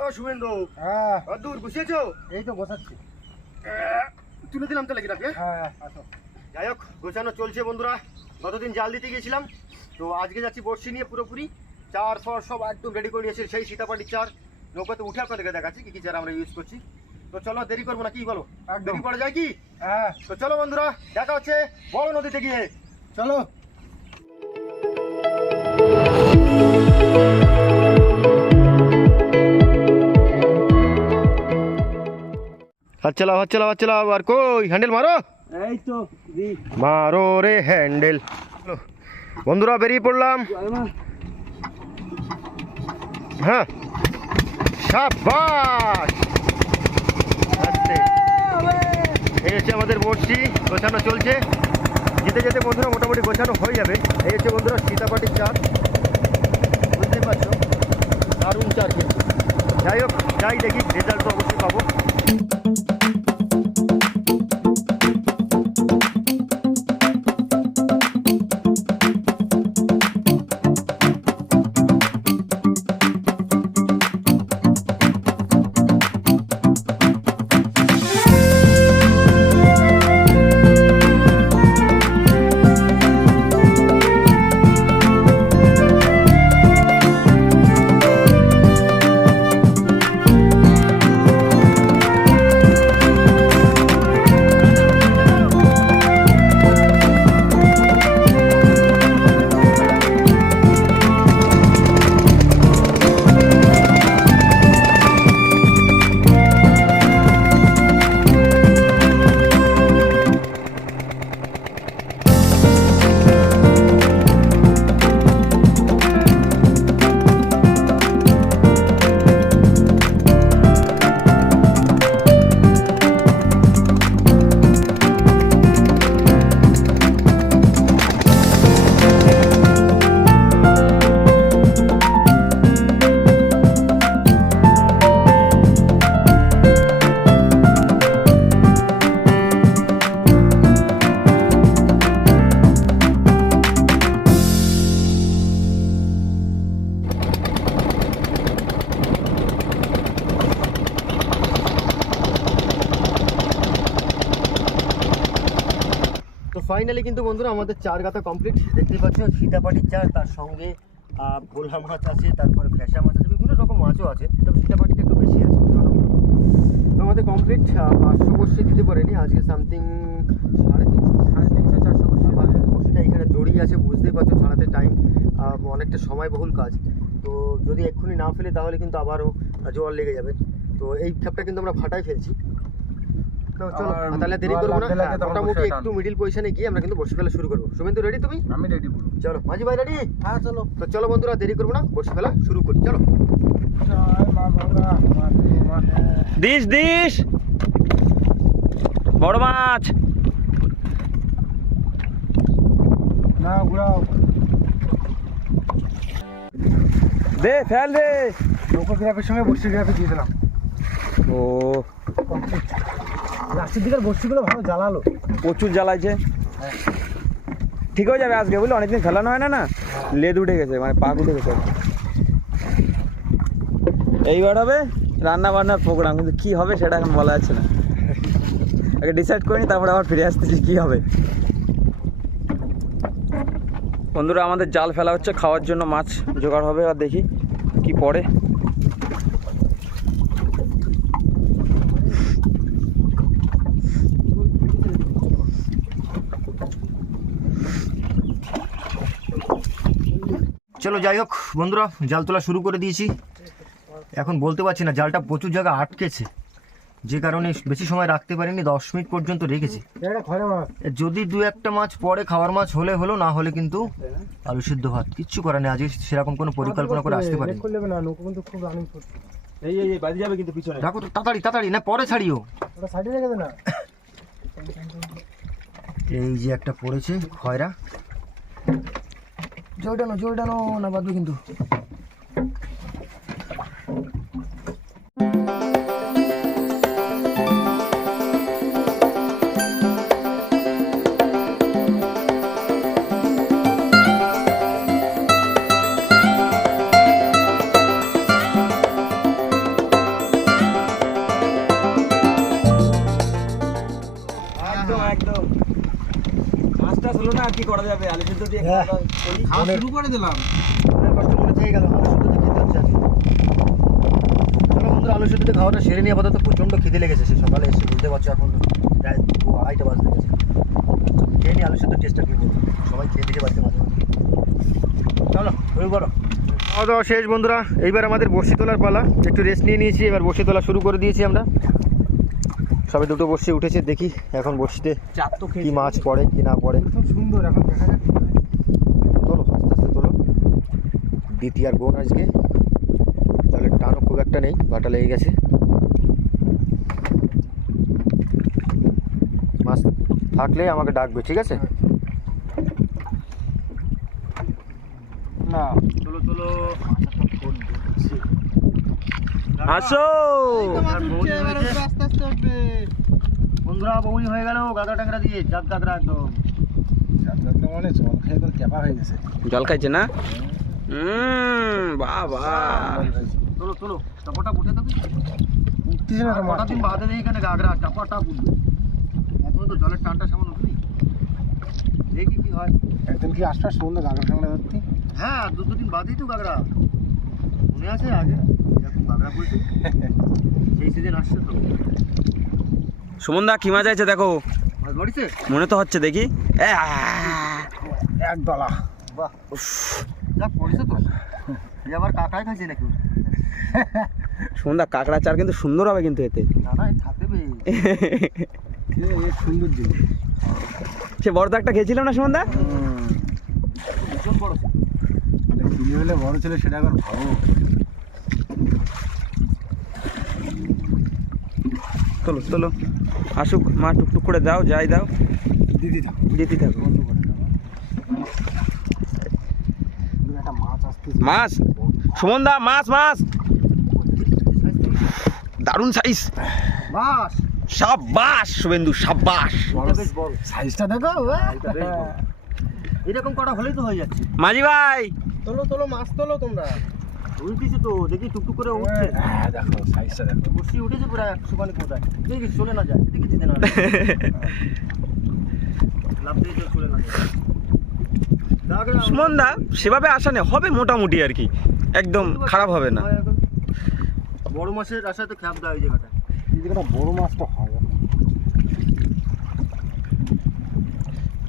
ও শুভেন্দু। হ্যাঁ। দূর বসিয়েছো? এই তো বসাচ্ছি। তুলে দিলাম তাহলে কিনা হ্যাঁ আসো। যাই হোক গোছানো চলছে বন্ধুরা। গতদিন জাল দিতে গেছিলাম। তো আজকে যাচ্ছি বড়শি নিয়ে পুরোপুরি। চার ফর সব একদম রেডি করে নিয়েছে সেই সীতাপাটির চার। নৌকাতে উঠে আপনাদেরকে দেখাচ্ছি কি কি চার আমরা ইউজ করছি। তো চলো দেরি করব না কি বলো। দেরি পড়ে যায় কি? হ্যাঁ। তো চলো বন্ধুরা দেখা হচ্ছে বড় নদীতে গিয়ে। চলো। হাত চালাও হাত চালাও হাত চালাও আর কই? হ্যান্ডেল মারো। এই তো মারো রে হ্যান্ডেল বন্ধুরা বেরিয়ে পড়লাম। হ্যাঁ। সাবাস। এই হচ্ছে আমাদের বড়শি গোছানো চলছে। যেতে যেতে বন্ধুরা মোটামুটি গোছানো হয়ে যাবে। এই হচ্ছে বন্ধুরা সীতাপাটির চার বুঝতে পারছ? দারুণ চার কিন্তু। যাই হোক যাই দেখি রেজাল্ট তো অবশ্যই পাবো। ফাইনালি কিন্তু বন্ধুরা আমাদের চার গাতা কমপ্লিট দেখতেই পাচ্ছ সীতাপাটির চার তার সঙ্গে ভোলা মাছ আছে তারপরে ফ্যাসা মাছ আছে বিভিন্ন রকম মাছও আছে তবে সীতাপাটিটা একটু বেশি আছে তো আমাদের কমপ্লিট পাঁচশো বসে দিতে পারেনি আজকে সামথিং সাড়ে তিনশো সাড়ে তিনশো চারশো বসিটা এখানে জড়িয়ে আছে বুঝতেই পারছ ছাড়াতে টাইম অনেকটা সময়বহুল কাজ। তো যদি এক্ষুনি না ফেলি তাহলে কিন্তু আবারও জল লেগে যাবে। তো এই খ্যাপটা কিন্তু আমরা ফাটাই ফেলছি। তো চলো। তাহলে দেরি করব না। মোটামুটি বসে একটু। মিডিল পজিশনে গিয়ে আমরা কিন্তু বসে ফেলা শুরু করব। শুভেন্দু রেডি তুমি? আমি রেডি পুরো চলো মাঝি ভাই রেডি হ্যাঁ চলো। তো চলো বন্ধুরা দেরি করব না বসে ফেলা শুরু করি চলো। This this. বড় মাছ। না ঘুরাও। দে ফেল দে। লোকোগ্রাফির সঙ্গে বর্ষিগ্রাফি দিয়ে দিলাম। ও। দিকের ভালো প্রচুর জ্বালাইছে। ঠিক হয়ে যাবে আজকে বুঝলি? অনেকদিন ফেলানো হয় না না? লেদ উঠে গেছে মানে পাক উঠে গেছে। এইবার হবে রান্না বান্নার প্রোগ্রাম কিন্তু কি হবে সেটা এখন বলা যাচ্ছে না। আগে ডিসাইড করিনি, তারপরে আবার ফিরে আসতেছি কি হবে। বন্ধুরা, আমাদের জাল ফেলা হচ্ছে, খাওয়ার জন্য মাছ জোগাড় হবে, আর দেখি কি পড়ে। চলো যাই হোক বন্ধুরা জাল তোলা শুরু করে দিয়েছি। এখন বলতে পারছি না জালটা প্রচুর জায়গা আটকেছে। যে কারণে বেশি সময় রাখতে পারিনি দশ মিনিট পর্যন্ত রেখেছি। যদি দু একটা মাছ পরে খাওয়ার মাছ হলে হলো না হলে কিন্তু আলু সিদ্ধ ভাত কিচ্ছু করার নেই। আজকে সেরকম কোনো পরিকল্পনা করে আসতে পারি করলে না নৌকো কিন্তু খুব রানিং করছে এই এই বাজি যাবে কিন্তু পিছনে। রাখো তো তাড়াতাড়ি তাড়াতাড়ি না পরে ছাড়িও। এই যে একটা পড়েছে খয়রা। জোরটানো জোরটানো না বাঁধবে কিন্তু। একদম। হলো না আর কি করা যাবে? আলু সিদ্ধ দিয়ে হ্যাঁ। খাওয়া শুরু করে দিলাম। মনের কষ্ট মনে থেকে গেল আলু সিদ্ধ দিয়ে খেতে হচ্ছে আজকে। চলো বন্ধুরা আলু সিদ্ধ খাওয়াটা সেরে নিয়ে আপাতত প্রচণ্ড খিদে লেগেছে সে সকালে এসে বুঝতে পারছ এখন প্রায় দু আড়াইটা বাজতে গেছে। খেয়ে নিয়ে আলু সিদ্ধ টেস্টটা কী বলব? সবাই খেয়ে দেখে বাড়িতে মাঝে মাঝে। চলো শুরু করো। খাওয়া দাওয়া শেষ বন্ধুরা এইবার আমাদের বসি তোলার পালা। একটু রেস্ট নিয়ে নিয়েছি এবার বসি তোলা শুরু করে দিয়েছি আমরা। সবে দুটো বসি উঠেছে দেখি এখন বসিতে কি মাছ পড়ে কি না পড়ে। খুব সুন্দর এখন দেখা তোলো আস্তে আস্তে তোলো দ্বিতীয়ার বোন আজকে। জলের টানও খুব একটা নেই বাটা লেগে গেছে। মাছ থাকলে আমাকে ডাকবে ঠিক আছে? না চলো চলো। আসো! বন্ধুরা বউনি হয়ে গেল গাদা টাংরা দিয়ে জাত গাদরা একদম। মানে জল খেয়ে একদম ক্যাপা হয়ে গেছে। জল খাইছে না? হুম বাহ বাহ চলো চলো টাপাটা উঠে থাকি। উঠতেছে না তো কটা দিন বাদে এখানে গাগরা উঠবে এখন তো জলের টানটা সামনে দেখি কি হয়। একদিন কি আশপাশ সুন্দর গাগরা টাগরা ধরতে? হ্যাঁ দু দুদিন বাদেই তো গাগরা মনে আছে আগে? তো সুমনদা কি মাছ আছে দেখো মনে তো হচ্ছে দেখি! এক ডলা আবার কাকাই খাইছে নাকি সুমনদা কাঁকড়া চার কিন্তু সুন্দর হবে কিন্তু এতে। সুন্দর সে বড় তো একটা খেয়েছিলাম না সুমনদা ভীষণ বড় ছিল। সেটা আবার ভালো চলো চলো। আসুক মা টুকটুক করে দাও যাই দাও। দিদি থাক। দিদি থাকো। দাও। একটা মাছ মাছ? সুমনদা মাছ মাছ। দারুণ সাইজ বাস। সাব্বাস শুভেন্দু সাব্বাস। সাইজটা দেখো বড়। এরকম কটা হলেই তো হয়ে যাচ্ছে। মাঝি ভাই। তোলো তোলো মাছ তোলো তোমরা। উঠতেছে তো দেখি টুকটুক করে উঠছে। হ্যাঁ দেখো সাইজটা দেখো। বসি উঠেছে পুরো একশো পানি কোথায়? দেখি চলে না যায় এদিকে যেতে না লাভ দিয়ে চলে না যায়। গাগরা- সুমনদা সেভাবে আসা নেই হবে মোটামুটি আর কি। একদম খারাপ হবে না। হয় এখন। বড় মাছের আশায় তো খ্যাপ দেয় ওই জায়গাটা। এই জায়গাটা বড় মাছটা হয়।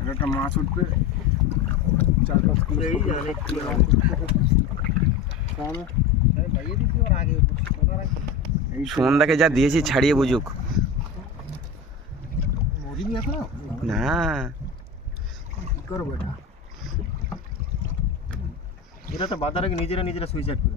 এটা একটা মাছ উঠবে চার পাঁচ কিলো সুমনদাকে যা দিয়েছি ছাড়িয়ে বুঝুক। মরিনি এখনও না। কি করব এটা এটা তো আগে নিজেরা নিজেরা সুইসাইড করে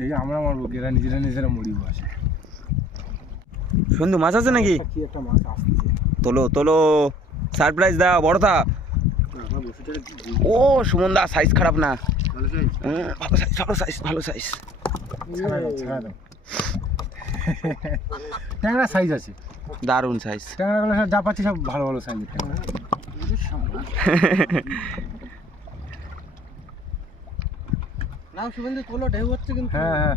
এই যে আমরা মারবো এরা নিজেরা নিজেরা মরিব সন্ধু মাছ আছে নাকি? কি একটা মাছ তোলো তোলো। সারপ্রাইজ দাও বড়টা। আমার ও সুমনদা সাইজ খারাপ না। ভালো সাইজ হুম, ভালো সাইজ ভালো সাইজ সাইজ ট্যাংরা সাইজ আছে। দারুণ সাইজ ট্যাংরাগুলো সব যা পাচ্ছি সব ভালো ভালো ট্যাংরা। নাম শুভেন্দু তোলো ঢেউ হচ্ছে কিন্তু। হ্যাঁ হ্যাঁ।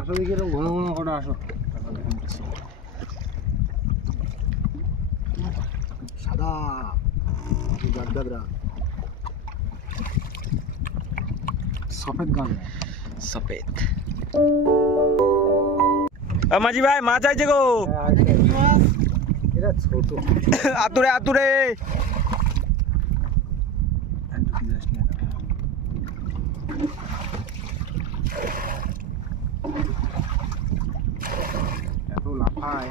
আসো দেখি এরকম ঘন ঘন করে আসো। সাদা। গাগরা সফেদ গান। সফেদ। মাঝি ভাই মাছ আছে গো। এটা ছোট। আতুরে আতুরে। এত লাফায়।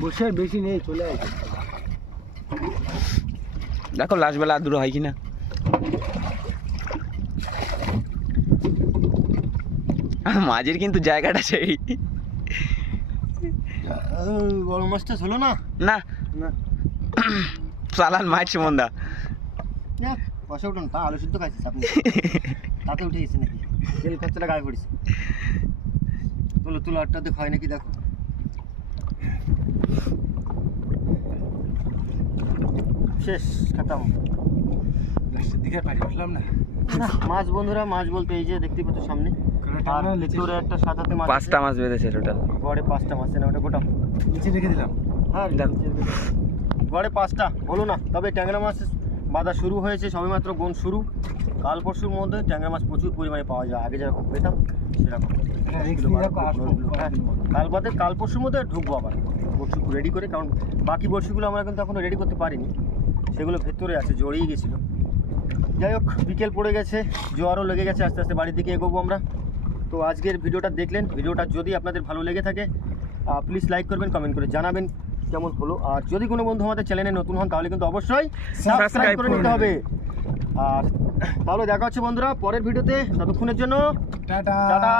বসে বেশি নেই চলে দেখো লাস্ট বেলা দূর হয় কিনা। মাঝির কিন্তু জায়গাটা সেই। বড় মাছটা হলো না? না। চালান মাছ উঠুন তা আলু খাইছিস আপনি। তাতে উঠে গেছে নাকি? তেল খরচাটা গায়ে পড়েছে। তুলো হয় নাকি দেখো। শেষ খাতাম। লাস্টের দিকে পারি উঠলাম না? মাছ বন্ধুরা মাছ বলতে এই যে দেখতে পাচ্ছ সামনে। আর ভিতরে একটা সাদাতে মাছ পাঁচটা মাছ বেঁধেছে টোটাল গড়ে পাঁচটা মাছ না ওটা গোটা নিচে রেখে দিলাম। হ্যাঁ। গড়ে পাঁচটা হলো না। তবে ট্যাংরা মাছ বাঁধা শুরু হয়েছে সবেমাত্র গোন শুরু। কাল পরশুর মধ্যে ট্যাংরা মাছ প্রচুর পরিমাণে পাওয়া যায়। আগে যেরকম পেতাম সেরকম। হ্যাঁ, কাল বাদে কাল পরশুর মধ্যে ঢুকবো আবার। বড়শি রেডি করে কারণ বাকি বড়শিগুলো আমরা কিন্তু এখনও রেডি করতে পারিনি। সেগুলো ভেতরে আছে জড়িয়ে গেছিল। যাই হোক বিকেল পড়ে গেছে জোয়ারও লেগে গেছে আস্তে আস্তে বাড়ির দিকে এগোবো আমরা। তো আজকের ভিডিওটা দেখলেন ভিডিওটা যদি আপনাদের ভালো লেগে থাকে প্লিজ লাইক করবেন কমেন্ট করে জানাবেন কেমন হলো। আর যদি কোনো বন্ধু আমাদের চ্যানেলে নতুন হন তাহলে কিন্তু অবশ্যই সাবস্ক্রাইব করে নিতে হবে। আর তাহলে দেখা হচ্ছে বন্ধুরা পরের ভিডিওতে ততক্ষণের জন্য টাটা।